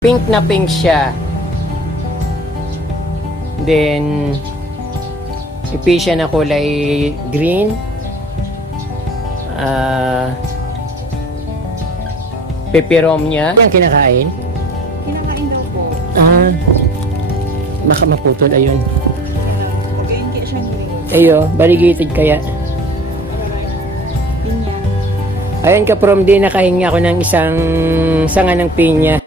Pink na pink siya. Then, epicea na kulay green. Peperom niya. Yan kinakain? Kinakain daw po. Maputol, ayun. Pag-hindi siya green. Ayo, variegated kaya. Pinya. Ayan ka from din, nakahingi ako ng isang sanga ng pinya.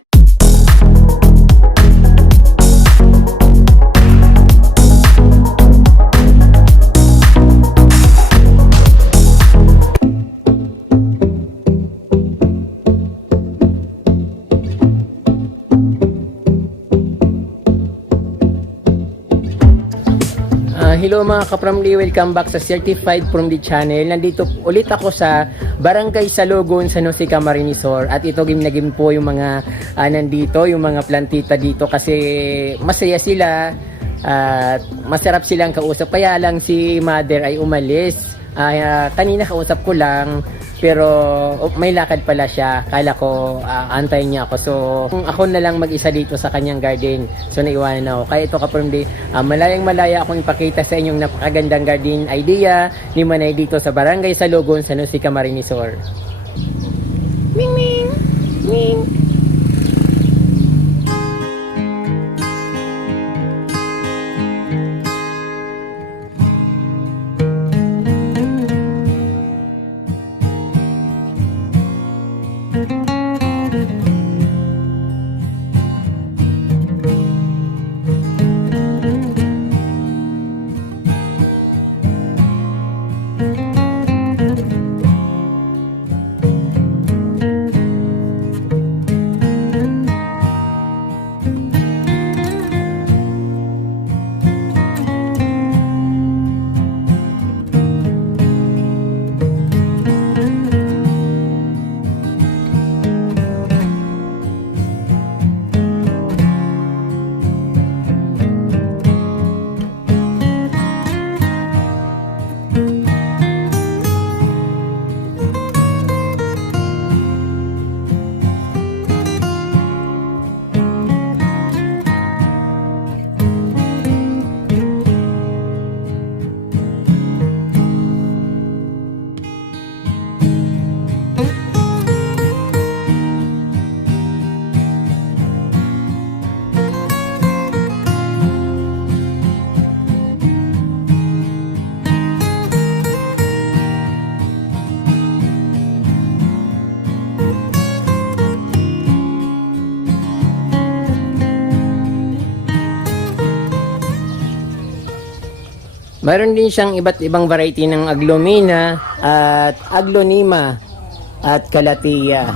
Hello mga kapramli, welcome back sa Certified From The Channel. Nandito ulit ako sa Barangay Salogon, San Jose, Camarines Sur. At ito game na game po yung mga nandito, yung mga plantita dito kasi masaya sila at masarap silang kausap. Kaya lang si mother ay umalis. Kanina kausap ko lang pero may lakad pala siya. Kala ko antayin niya ako. So ako na lang mag-isa dito sa kanyang garden. So naiwanan ako. Kaya ito kapamdi, malayang malaya akong ipakita sa inyong napakagandang garden idea ni Manay dito sa Barangay Salogon, San Jose, Camarines Sur. Ming ming ming. Mayroon din siyang iba't ibang variety ng aglomina at aglonema at calathea.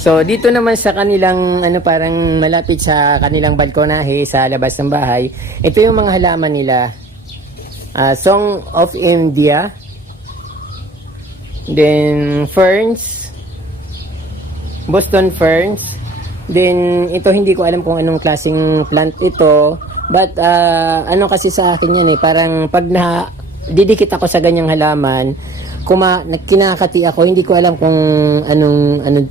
So dito naman sa kanilang parang malapit sa kanilang balkonahe sa labas ng bahay, ito yung mga halaman nila. Song of India. Then ferns. Boston ferns. Then ito hindi ko alam kung anong klaseng plant ito, but kasi sa akin yan parang pag didikit ako sa ganyang halaman, kinakati ako, hindi ko alam kung anong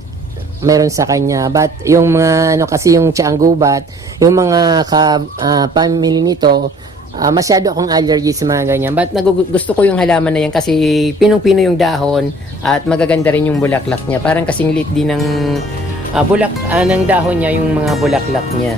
meron sa kanya, but yung mga kasi yung tiyaang gubat, yung mga family nito, masyado akong allergy sa mga ganyan, but gusto ko yung halaman na yan kasi pinong-pino yung dahon at magaganda rin yung bulaklak niya, parang kasing liit din ng ng dahon niya, yung mga bulaklak niya.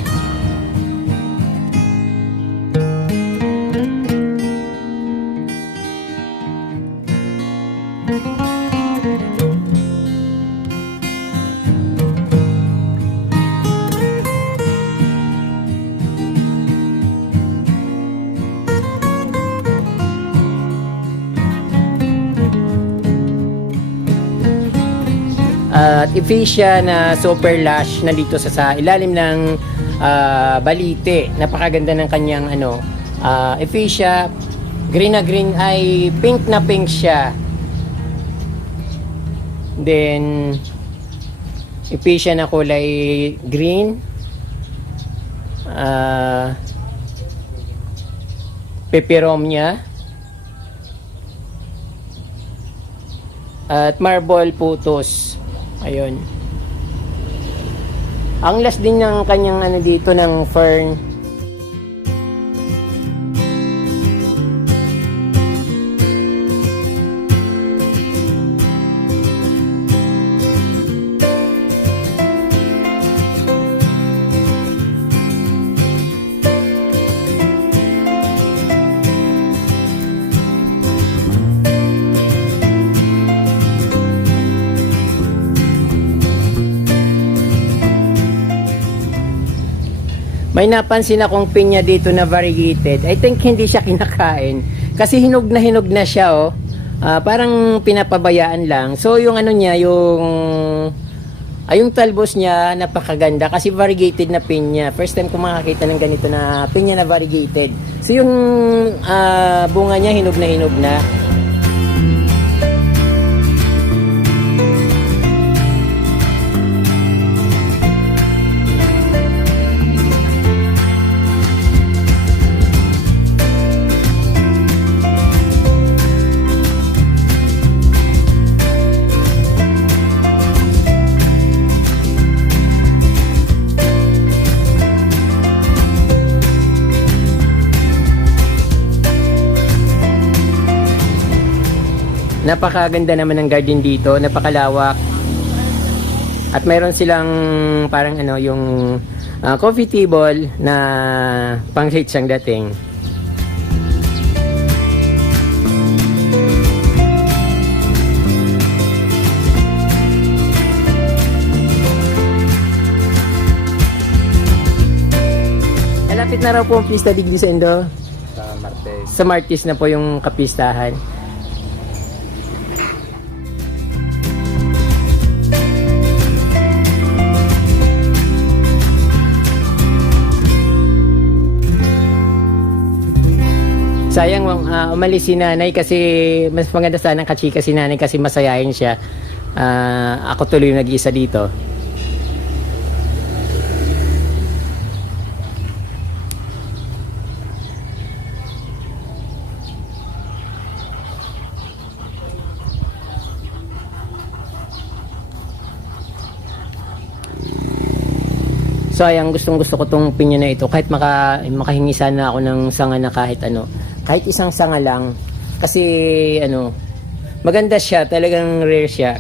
At epicea na super lush nandito sa ilalim ng balite. Napakaganda ng kanyang epicea. green na green ay pink na pink siya. Then ipisya na kulay green. Peperom niya. At marble putos. Ayun. Ang last din ng kanyang ano dito ng fern. May napansin akong pinya dito na variegated. I think hindi siya kinakain. Kasi hinog na siya, oh. Parang pinapabayaan lang. So, yung ano niya, yung talbos niya, napakaganda. Kasi variegated na pinya. First time ko makakita ng ganito na pinya na variegated. So, yung bunga niya, hinog na. Napakaganda naman ng garden dito, napakalawak. At mayroon silang parang ano, yung coffee table na pang late siyang dating. Malapit na raw po ang pista digdi sa Indo. Sa Martes. Sa Martes na po yung kapistahan. Sayang umalis si nanay kasi mas maganda sana ang kachika si nanay kasi masayahin siya. Ako tuloy yung nag-iisa dito. Sayang, gustong-gusto ko tong pinya na ito kahit makahingi sana ako ng sanga na kahit ano. Kahit isang sanga lang kasi ano, maganda siya, talagang rare siya.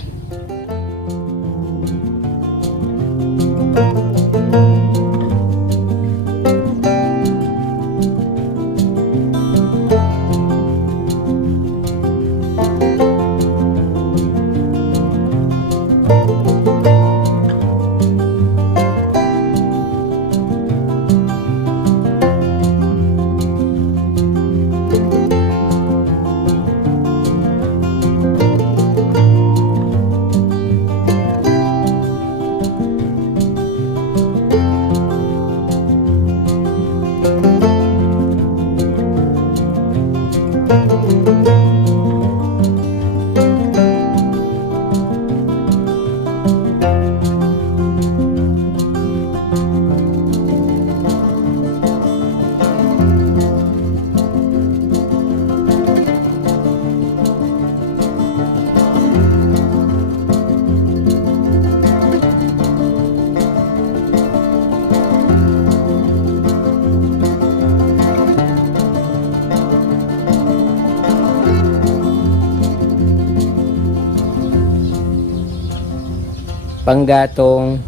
Panggatong.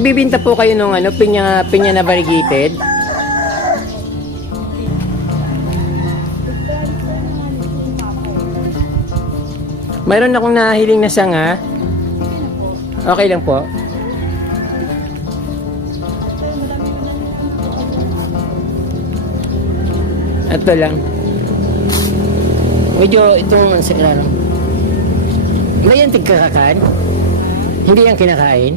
Nagbibinta po kayo nung ano, pinya na variegated? Mayroon akong nahiling na sanga. Okay lang po. Ito lang. Medyo itong sa ilarang. Ba yan tigkakakan? Hindi yan kinakain?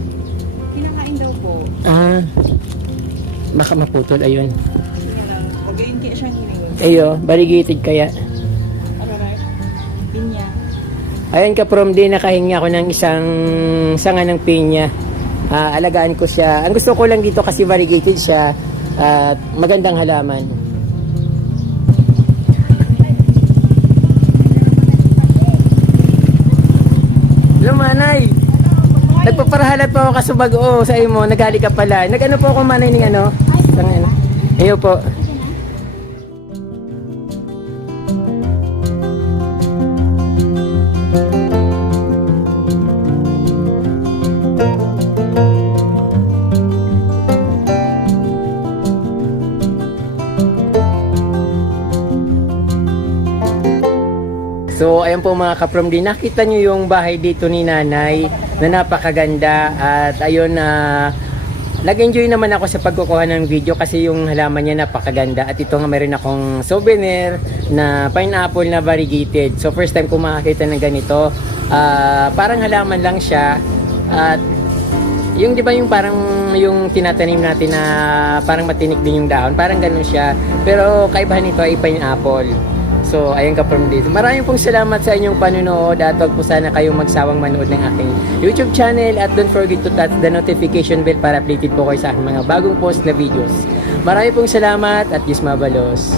Kinakain daw po. Ah. Baka maputol, ayun. Kaya lang, pagayon kaya siyang hiningi. Ayo, variegated kaya. Araray. Pinya. Ayan ka from din nakahingi ako ng isang sanga ng pinya. Alagaan ko siya. Ang gusto ko lang dito kasi variegated siya at magandang halaman. Hello, Manay. Nagpaparahalat po ako kasubag sa imo. Nagali ka pala. Nag-ano po ako, Manay, ng ano? Ano? Ayo po. So, ayan po mga kaprom din. Nakita nyo yung bahay dito ni nanay na napakaganda. At ayun, nag-enjoy naman ako sa pagkukuha ng video kasi yung halaman niya napakaganda. At ito nga meron akong souvenir na pineapple na variegated. So, first time ko makakita ng ganito. Parang halaman lang siya. At yung di ba yung parang yung tinatanim natin na parang matinik din yung dahon. Parang ganun siya. Pero kaibahan nito ay pineapple. So, ayun ka from dito. Maraming pong salamat sa inyong panunood at huwag po sana kayong magsawang manood ng aking YouTube channel at don't forget to touch the notification bell para updated po kayo sa aking mga bagong post na videos. Maraming pong salamat at Diyos mabalos.